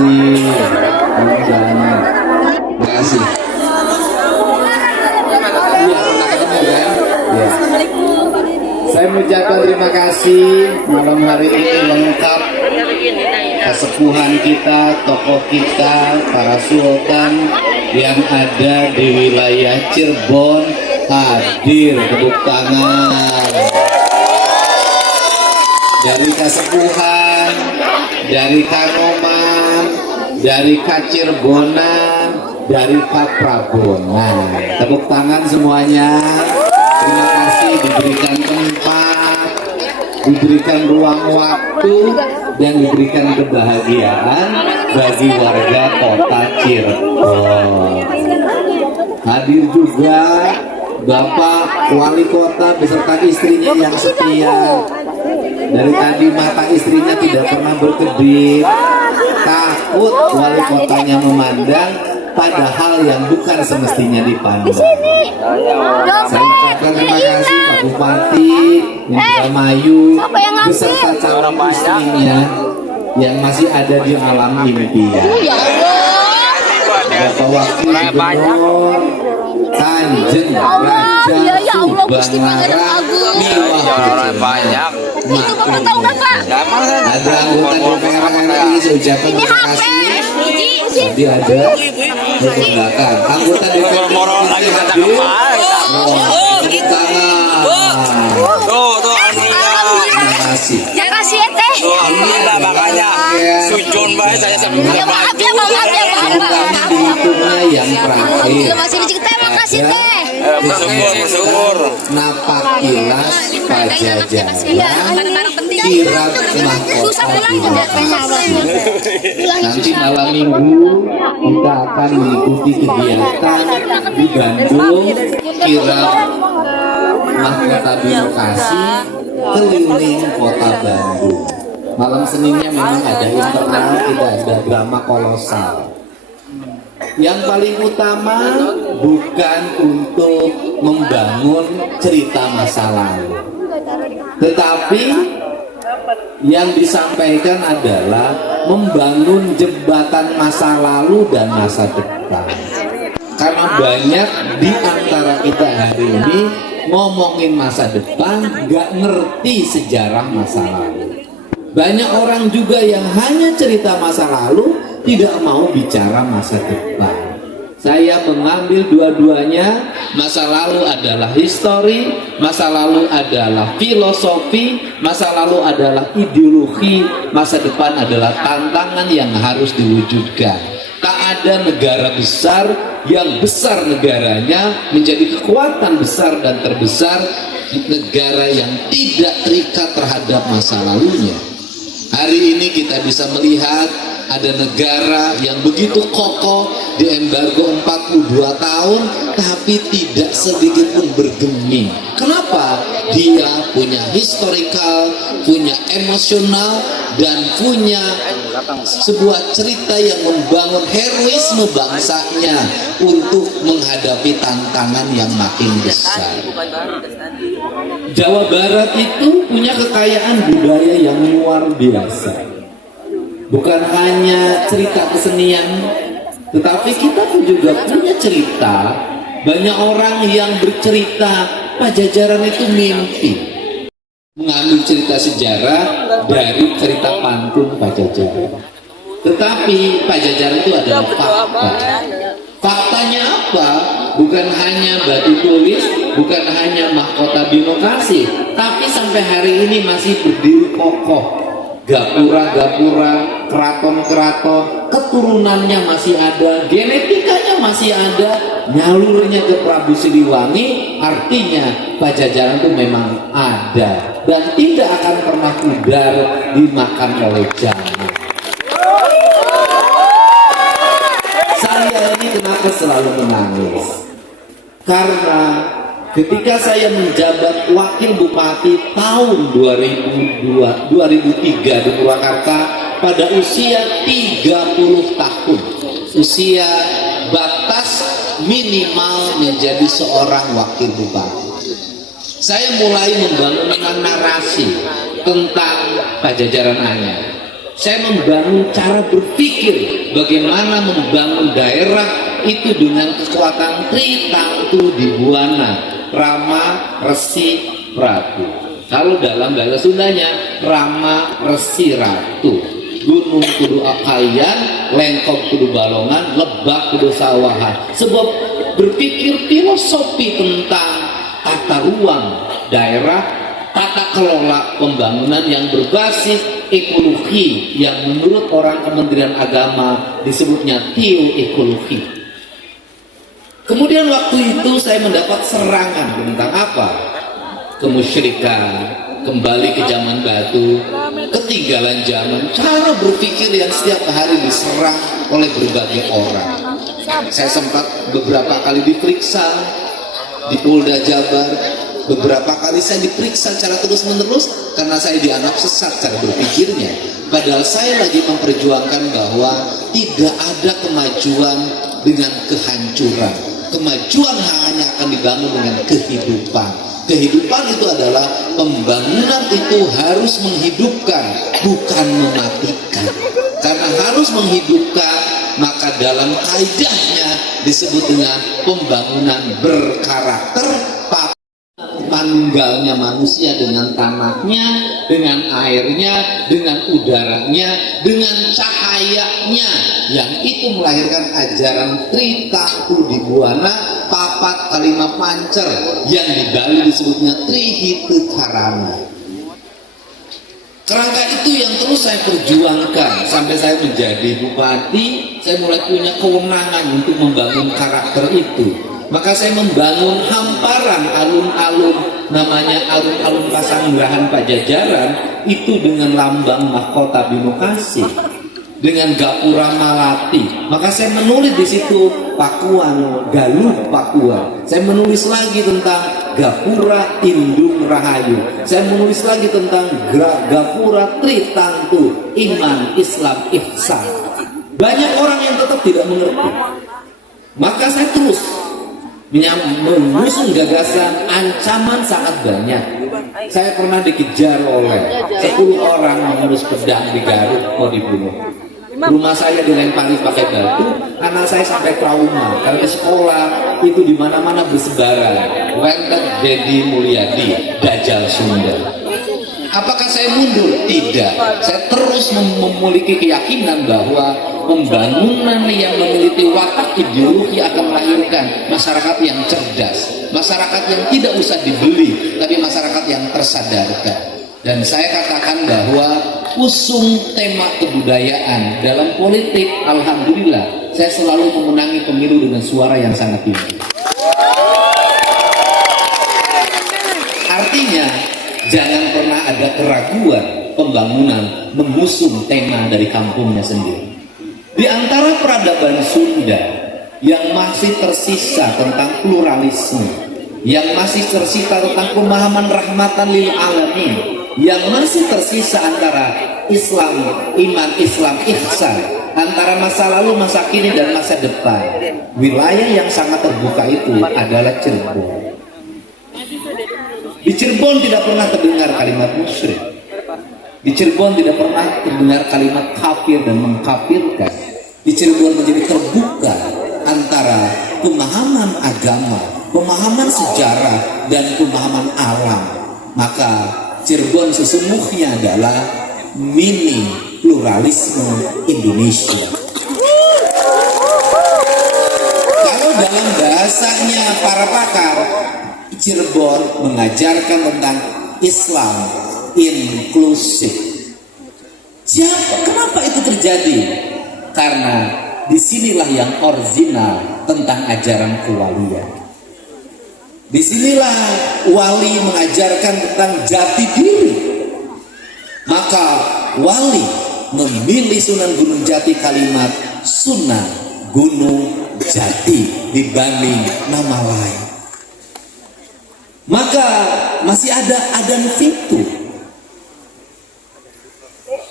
kasih. Terima kasih. Ya. Saya mengucapkan terima kasih malam hari ini lengkap kesepuhan kita, tokoh kita, para sultan yang ada di wilayah Cirebon hadir. Tepuk tangan. Dari Kasepuhan, dari Kanoman, dari Kacirbonan, dari Kaprabonan. Tepuk tangan semuanya. Terima kasih diberikan tempat, diberikan ruang waktu, dan diberikan kebahagiaan bagi warga kota Cirebon. Hadir juga Bapak Wali Kota beserta istrinya yang setia. Dari tadi mata istrinya tidak pernah berkedip, takut wali kotanya memandang, padahal yang bukan semestinya dipandang. Saya ucapkan terima kasih Pak Bupati Indramayu beserta calon istrinya yang masih ada di alam impian. Bapak Wakil Gubernur Kanjeng Raja Subanglarang Miwah banyak. Itu Bapak tahu nggak Pak? Ada anggota DPR RI, saya ucapkan terima kasih. Tadi ada di belakang anggota DPR RI hadir. Terima kasih. Terima kasih ya Teh. Alhamdulillah makanya sujun baik saya sampai Ya maaf ya maaf ya maaf. Dihitungnya yang terakhir. Masih dicek Teh, makasih Teh. bersyukur. Napakilas Pajajaran kirap mahkota nanti malam minggu kita akan mengikuti kegiatan di Bandung kirap mahkota birokrasi keliling kota Bandung. Malam Seninnya memang ada internal, tidak ada drama kolosal. Yang paling utama bukan untuk membangun cerita masa lalu, tetapi yang disampaikan adalah membangun jembatan masa lalu dan masa depan. Karena banyak di antara kita hari ini ngomongin masa depan, gak ngerti sejarah masa lalu. Banyak orang juga yang hanya cerita masa lalu, tidak mau bicara masa depan. Saya mengambil dua-duanya. Masa lalu adalah histori, masa lalu adalah filosofi, masa lalu adalah ideologi, masa depan adalah tantangan yang harus diwujudkan. Tak ada negara besar yang besar negaranya menjadi kekuatan besar dan terbesar, negara yang tidak terikat terhadap masa lalunya. Hari ini kita bisa melihat ada negara yang begitu kokoh di embargo 42 tahun tapi tidak sedikit pun bergeming. Kenapa? Dia punya historical, punya emosional, dan punya sebuah cerita yang membangun heroisme bangsanya untuk menghadapi tantangan yang makin besar. Jawa Barat itu punya kekayaan budaya yang luar biasa. Bukan hanya cerita kesenian, tetapi kita pun juga punya cerita. Banyak orang yang bercerita Pajajaran itu mimpi, mengambil cerita sejarah dari cerita pantun Pajajaran. Tetapi Pajajaran itu adalah fakta. Faktanya apa? Bukan hanya batu tulis, bukan hanya mahkota birokrasi, tapi sampai hari ini masih berdiri kokoh. Gapura-gapura, keraton-keraton, keturunannya masih ada, genetikanya masih ada, nyalurnya ke Prabu Siliwangi. Artinya Pajajaran itu memang ada dan tidak akan pernah pudar dimakan oleh zaman. Saya ini kenapa selalu menangis? Karena ketika saya menjabat wakil bupati tahun 2003 di Purwakarta pada usia 30 tahun, usia batas minimal menjadi seorang wakil bupati, saya mulai membangun narasi tentang Pajajaran anyar. Saya membangun cara berpikir bagaimana membangun daerah itu dengan kekuatan Tritangtu Dibuana, Rama, Resi, Ratu. Kalau dalam bahasa Sundanya Rama, Resi, Ratu. Gunung kudu akayan, lengkong kudu balongan, lebak kudu sawahan. Sebab berpikir filosofi tentang tata ruang daerah, tata kelola pembangunan yang berbasis ekologi yang menurut orang Kementerian Agama disebutnya teoekologi. Kemudian waktu itu saya mendapat serangan tentang apa? Kemusyrikan, kembali ke zaman batu, ketinggalan zaman, cara berpikir yang setiap hari diserang oleh berbagai orang. Saya sempat beberapa kali diperiksa di Polda Jabar, beberapa kali saya diperiksa secara terus-menerus karena saya dianggap sesat cara berpikirnya. Padahal saya lagi memperjuangkan bahwa tidak ada kemajuan dengan kehancuran. Kemajuan hanya akan dibangun dengan kehidupan. Kehidupan itu adalah pembangunan itu harus menghidupkan, bukan mematikan. Karena harus menghidupkan, maka dalam kaidahnya disebut dengan pembangunan berkarakter. Manunggalnya manusia dengan tanahnya, dengan airnya, dengan udaranya, dengan cahayanya, yang itu melahirkan ajaran Tritangtu Dibuana, papat kalimat pancer, yang di Bali disebutnya Trihite Karana. Kerangka itu yang terus saya perjuangkan sampai saya menjadi bupati. Saya mulai punya kewenangan untuk membangun karakter itu. Maka saya membangun hamparan alun-alun, namanya alun-alun Pasanggerahan Pajajaran, itu dengan lambang mahkota Binokasi, dengan gapura Malati. Maka saya menulis di situ Pakuan, Galuh Pakuan. Saya menulis lagi tentang Gapura Indung Rahayu. Saya menulis lagi tentang Gapura Tritangtu, Iman, Islam, Ihsan. Banyak orang yang tetap tidak mengerti. Maka saya terus mengusung gagasan. Ancaman sangat banyak. Saya pernah dikejar oleh 10 orang mengurus pedang di Garut mau dibunuh. Rumah saya dilempari pakai batu, anak saya sampai trauma karena sekolah itu di mana-mana bersebaran Wentet Dedi Mulyadi, Dajjal Sunda. Apakah saya mundur? Tidak. Saya terus memiliki keyakinan bahwa pembangunan yang memiliki watak ideologi akan melahirkan masyarakat yang cerdas, masyarakat yang tidak usah dibeli, tapi masyarakat yang tersadarkan. Dan saya katakan bahwa usung tema kebudayaan dalam politik, alhamdulillah, saya selalu memenangi pemilu dengan suara yang sangat tinggi. Artinya, jangan pernah ada keraguan pembangunan mengusung tema dari kampungnya sendiri. Di antara peradaban Sunda yang masih tersisa tentang pluralisme, yang masih tersisa tentang pemahaman rahmatan lil alamin, yang masih tersisa antara Islam, iman, Islam, ihsan, antara masa lalu, masa kini, dan masa depan. Wilayah yang sangat terbuka itu adalah Cirebon. Di Cirebon tidak pernah terdengar kalimat musyrik. Di Cirebon tidak pernah terdengar kalimat kafir dan mengkafirkan. Di Cirebon menjadi terbuka antara pemahaman agama, pemahaman sejarah, dan pemahaman alam. Maka Cirebon sesungguhnya adalah mini pluralisme Indonesia. Kalau dalam bahasanya para pakar, Cirebon mengajarkan tentang Islam inklusif. Kenapa itu terjadi? Karena disinilah yang original tentang ajaran kewalian. Disinilah wali mengajarkan tentang jati diri. Maka wali memilih Sunan Gunung Jati kalimat Sunan Gunung Jati dibanding nama lain. Maka masih ada adan fitu.